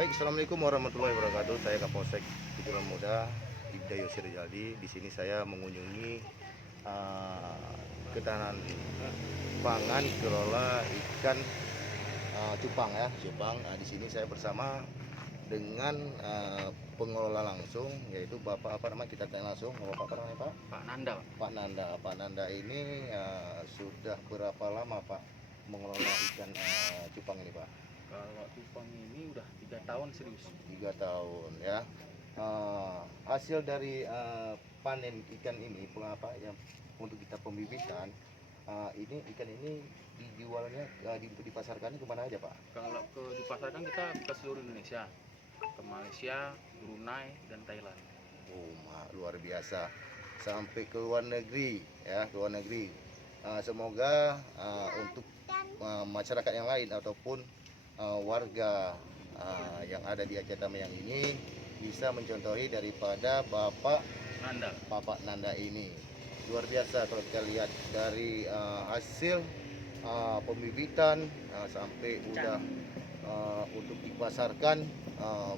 Baik, assalamualaikum warahmatullahi wabarakatuh. Saya Kapolsek Tujuan Muda Ibda Yosir Jaldi. Di sini saya mengunjungi ketahanan pangan kelola ikan cupang ya, cupang. Di sini saya bersama dengan pengelola langsung, yaitu Bapak apa namanya, kita tanya langsung. Bapak apa namanya, Pak? Pak Nanda. Pak Nanda. Pak Nanda ini sudah berapa lama Pak mengelola ikan cupang ini, Pak? Kalau cupang ini udah 3 tahun serius. 3 tahun ya. Hasil dari panen ikan ini apa yang untuk kita pembibitan, ini ikan ini dijualnya dipasarkannya kemana aja, Pak? Kalau dipasarkan kita ke seluruh Indonesia, ke Malaysia, Brunei, dan Thailand. Luar biasa, sampai ke luar negeri ya, ke luar negeri. Semoga untuk masyarakat yang lain ataupun warga yang ada di Aceh Tamiang ini bisa mencontohi daripada Bapak Nanda ini. Luar biasa kalau kita lihat dari hasil pembibitan sampai udah untuk dipasarkan,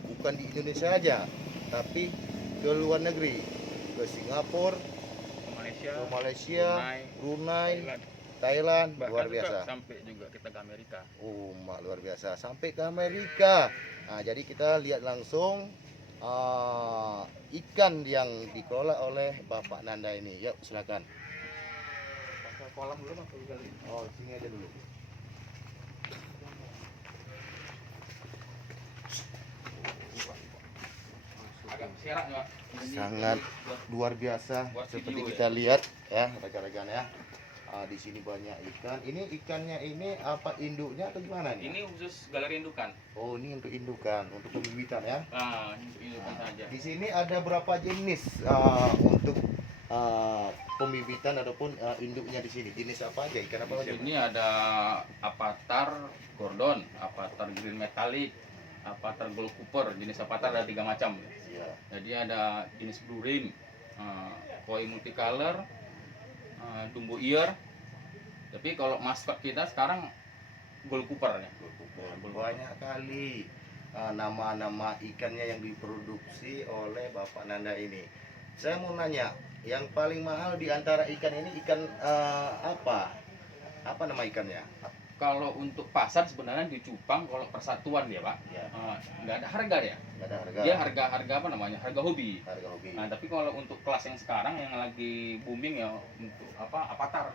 bukan di Indonesia aja, tapi ke luar negeri, ke Singapura, ke Malaysia, Brunei, Thailand, luar biasa. Sampai juga kita ke Amerika. Luar biasa, sampai ke Amerika. Jadi kita lihat langsung ikan yang dikelola oleh Bapak Nanda ini. Yuk, silakan. Pakai kolam dulu atau gali? Sini aja dulu. Agak serak ya, Pak. Sangat luar biasa seperti video, kita lihat ya, rekan-rekan ya. Di sini banyak ikan. Ini ikannya ini apa, induknya atau gimana nih? Ini khusus galeri indukan. Ini untuk indukan, untuk pembibitan ya. Ini untuk indukan saja. Di sini ada berapa jenis untuk pembibitan ataupun induknya di sini? Jenis apa aja? Ikan apa aja? Ini ada avatar gordon, avatar green metallic, avatar gold cooper. Jenis avatar ada 3 macam. Ya. Jadi ada jenis blue rim, koi multicolor, dumbo ear. Tapi kalau maskot kita sekarang gold cooper ya. Banyak kali nama-nama ikannya yang diproduksi oleh Bapak Nanda ini. Saya mau nanya, yang paling mahal di antara ikan ini ikan apa? Apa nama ikannya? Kalau untuk pasar sebenarnya di cupang kalau persatuan dia, Pak, Ya. nggak ada harga ya. Nggak ada harga. Dia harga apa namanya? Harga hobi. Harga hobi. Tapi kalau untuk kelas yang sekarang yang lagi booming ya untuk avatar.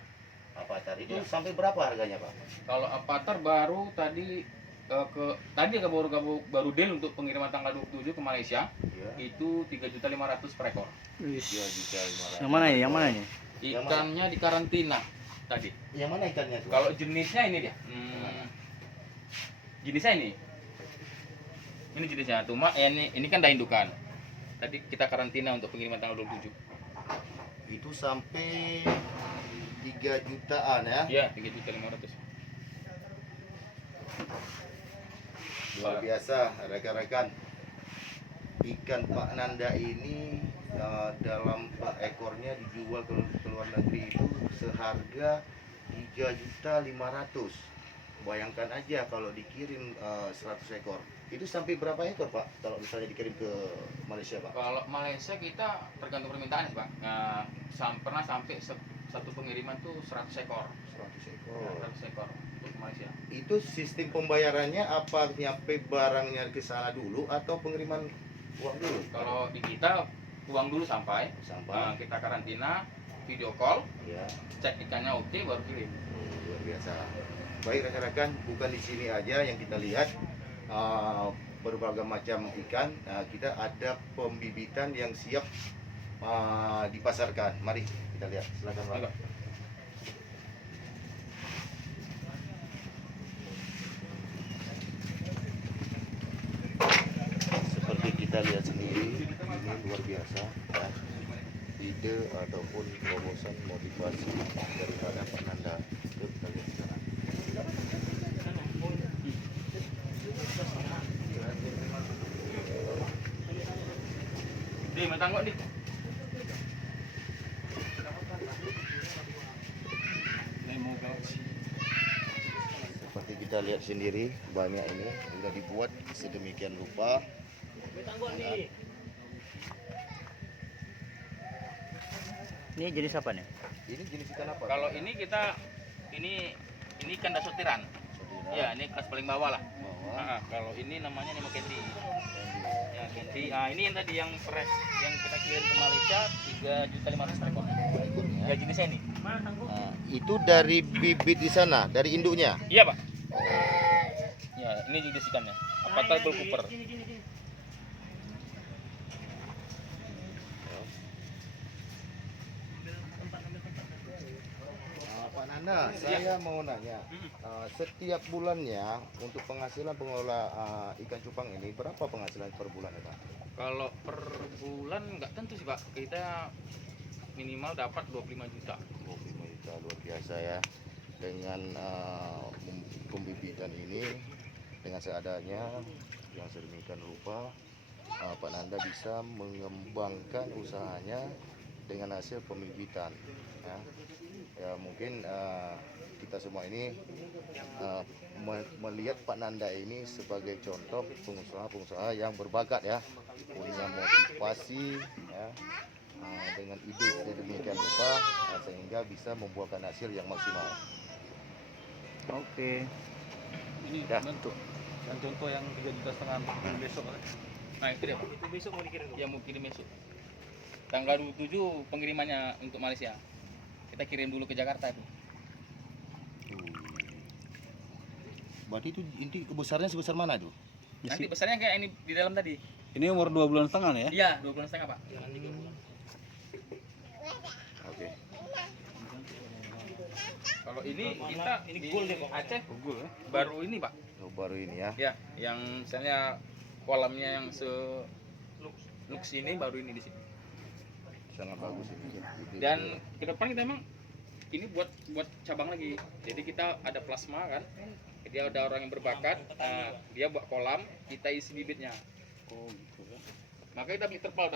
Avatar itu Ya. sampai berapa harganya, Pak? Kalau avatar baru tadi baru deal untuk pengiriman tanggal 27 ke Malaysia. Ya. Itu 3.500.000 per ekor. 3.500.000. Yang mana ya? Yang mana ini? Ikannya di karantina tadi. Yang mana ikannya tuh? Kalau jenisnya ini dia. Jenisnya ini. Ini jenisnya. Cuma ini kan indukan. Tadi kita karantina untuk pengiriman tanggal 27. Itu sampai 3 jutaan ya. Iya, 3.500.000. Luar biasa, rekan-rekan. Ikan Pak Nanda ini dalam per ekornya dijual ke luar negeri itu seharga 3.500.000. Bayangkan aja kalau dikirim 100 ekor. Itu sampai berapa ekor, Pak? Kalau misalnya dikirim ke Malaysia, Pak? Kalau Malaysia kita tergantung permintaan, Pak. Pernah sampai satu pengiriman tuh 100 ekor. 100 ekor. 100 ekor untuk Malaysia. Itu sistem pembayarannya apa, nyampe barangnya ke sana dulu atau pengiriman uang dulu? Kalau di kita uang dulu sampai. Kita karantina, video call, Ya. cek ikannya oke baru kirim. Luar biasa. Baik rekan-rekan, bukan di sini aja yang kita lihat berbagai macam ikan. Kita ada pembibitan yang siap dipasarkan. Mari kita lihat. Silakan, Pak. Seperti kita lihat sendiri, ini luar biasa ya. Ide ataupun promosi motivasi daripada Pak Nanda. Yuk kita lihat di sana. Di matangkok di. Seperti kita bisa lihat sendiri banyak ini sudah dibuat sedemikian rupa. Ini jenis apa nih? Ini jenis ikan apa? Kalau ini kita ini ikan dasotiran. Ya, ini kelas paling bawah lah. Bawah. Kalau ini namanya Nemo Candy. Ya, Candy. Ini yang tadi yang fresh yang kita kirim ke Malaysia 3.500.000 per ekor. Ya jenisnya ini. Itu dari bibit di sana, dari induknya. Iya, Pak. Ya, ini jenis ikannya. Avatar Bull Cooper. Pak Nanda, saya mau nanya, setiap bulannya untuk penghasilan pengelola ikan cupang ini berapa penghasilan per bulan ya Pak? Kalau per bulan nggak tentu sih, Pak. Kita minimal dapat 25 juta. 25 juta, luar biasa ya. Dengan pembibitan ini, dengan seadanya yang sedemikian rupa, Pak Nanda bisa mengembangkan usahanya dengan hasil pembibitan. Ya mungkin kita semua ini melihat Pak Nanda ini sebagai contoh pengusaha-pengusaha yang berbakat ya, punya motivasi ya, dengan ide sedemikian rupa sehingga bisa membuahkan hasil yang maksimal. Oke. Ini Dah. bentuk yang contoh yang 3,5 juta besok kan? Nah, itu dia, Pak. Itu besok mau dikirim. Yang mau kirim besok. Tanggal 27 pengirimannya untuk Malaysia. Kita kirim dulu ke Jakarta itu. Berarti itu inti besarnya sebesar mana tuh? Nanti besarnya kayak ini di dalam tadi. Ini umur 2,5 bulan ya? Iya, 2 bulan setengah, Pak. Oke. Kalau ini kita ini di gold ya, Pak? Aceh Gul ya? baru ini, Pak. Oh, baru ini ya. Ya, yang misalnya kolamnya yang lux ini baru ini di sini. Sangat bagus ini. Dan ke depan kita emang ini buat cabang lagi. Jadi kita ada plasma kan. Jadi ada orang yang berbakat, dia buat kolam, kita isi bibitnya. Oh gitu ya. Maka kita beli terpal, udah